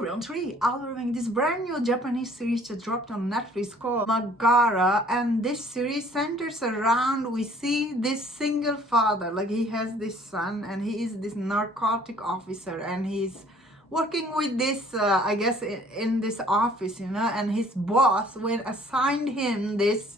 everyone, today I'll be reviewing this brand new Japanese series that dropped on Netflix called Mogura, and this series centers around, we see this single father, like he has this son and he is this narcotic officer and he's working with this, I guess in this office, and his boss when assigned him this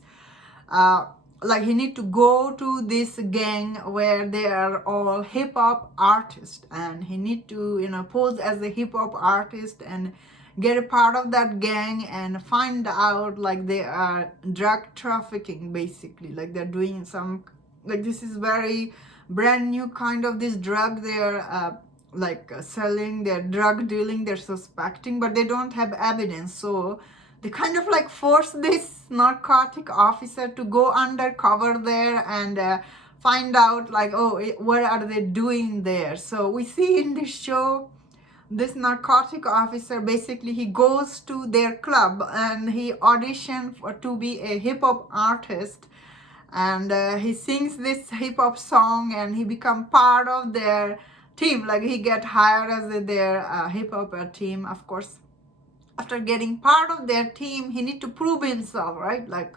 like he need to go to this gang where they are all hip-hop artists, and he need to pose as a hip-hop artist and get a part of that gang and find out like they are drug trafficking, basically like they're doing some, like this is very brand new kind of this drug they're selling, they're drug dealing, they're suspecting, but they don't have evidence, so they kind of like force this narcotic officer to go undercover there and find out like, oh, what are they doing there. So we see in this show, this narcotic officer, basically he goes to their club and he auditions to be a hip-hop artist, and he sings this hip-hop song and he become part of their team, like he get hired as their hip-hop team. Of course, after getting part of their team, he need to prove himself, right? Like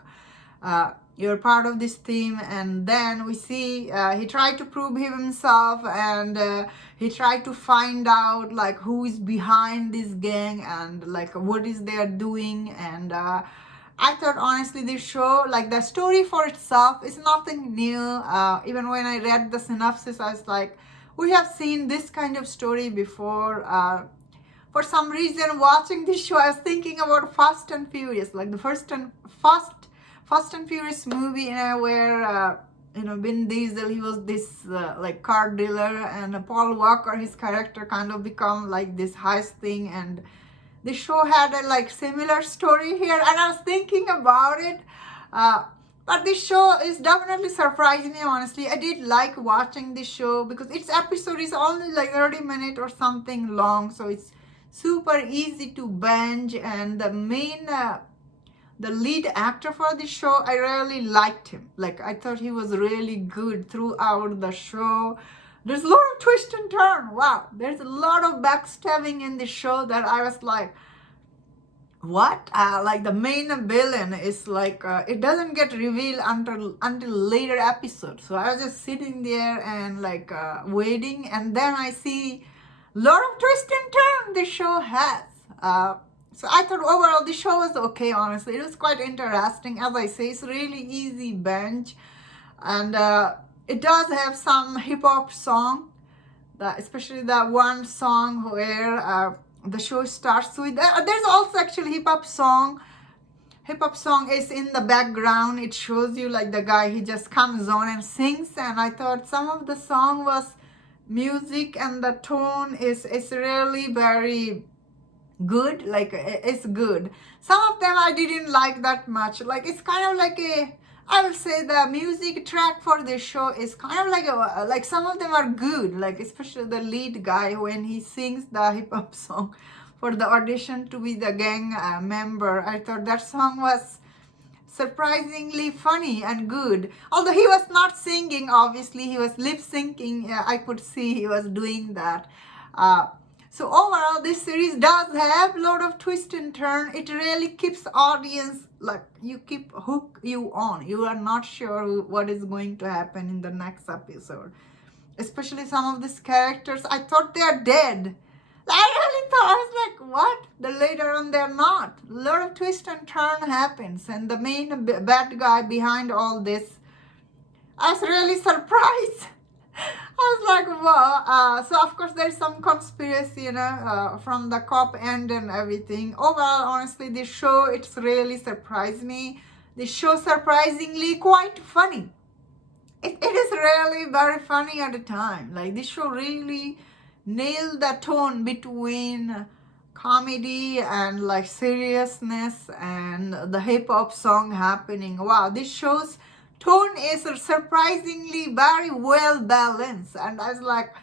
you're part of this team, and then we see he tried to prove himself, and he tried to find out like who is behind this gang and like what is they are doing. And I thought honestly this show, like the story for itself is nothing new. Even when I read the synopsis, I was like, we have seen this kind of story before. For some reason, watching this show, I was thinking about Fast and Furious, like the Fast and Furious movie, where Vin Diesel, he was this like car dealer, and Paul Walker, his character, kind of become like this heist thing, and the show had a like similar story here, and I was thinking about it. But this show is definitely surprising me, honestly. I did like watching this show because its episode is only like 30 minutes or something long, so it's super easy to binge. And the lead actor for the show, I really liked him. Like I thought he was really good throughout the show. There's a lot of twist and turn. Wow, there's a lot of backstabbing in the show that I was like, what? Like the main villain is like it doesn't get revealed until later episodes. So I was just sitting there and like waiting, and then I see lot of twist and turn this show has. So I thought overall this show was okay, honestly. It was quite interesting. As I say, it's really easy binge. And it does have some hip-hop song, especially that one song where the show starts with. There's also actually hip-hop song. Hip-hop song is in the background. It shows you like the guy, he just comes on and sings. And I thought some of the song was music and the tone is really very good. Like it's good. Some of them I didn't like that much. Like it's kind of like I will say the music track for this show is kind of like some of them are good, like especially the lead guy when he sings the hip-hop song for the audition to be the gang member. I thought that song was surprisingly funny and good. Although he was not singing, obviously, he was lip syncing. I could see he was doing that. So overall, this series does have a lot of twist and turn. It really keeps audience, like you keep hook you on. You are not sure what is going to happen in the next episode. Especially some of these characters, I thought they are dead. I really thought, I was like, what? Then later on, they're not. A lot of twist and turn happens. And the main bad guy behind all this, I was really surprised. I was like, wow. So, of course, there's some conspiracy, from the cop end and everything. Overall, honestly, this show, it's really surprised me. This show surprisingly quite funny. It is really very funny at the time. Like, this show really nailed the tone between comedy and like seriousness and the hip-hop song happening. Wow, this show's tone is surprisingly very well balanced, and I was like,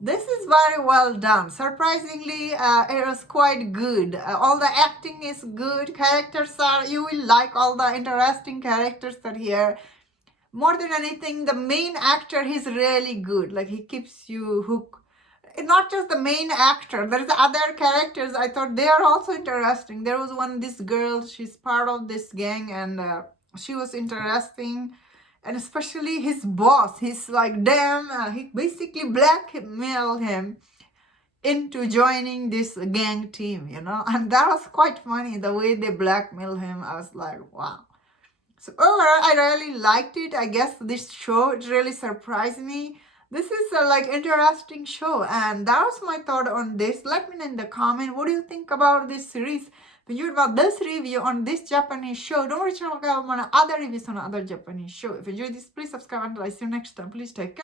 this is very well done. Surprisingly, it was quite good. All the acting is good. Characters are, you will like all the interesting characters that here. More than anything, the main actor, he's really good. Like he keeps you hooked. not just the main actor, there's other characters. I thought they are also interesting. There was one, this girl, she's part of this gang, and she was interesting. And especially his boss, he's like, damn, he basically blackmailed him into joining this gang team, you know. And that was quite funny, the way they blackmailed him. I was like, wow. So overall, I really liked it. I guess this show, it really surprised me. This is a like interesting show, and that was my thought on this. Let me know in the comment, what do you think about this series? When you about this review on this Japanese show, don't forget to check out my other reviews on other Japanese show. If you enjoyed this, please subscribe, and I see you next time. Please take care.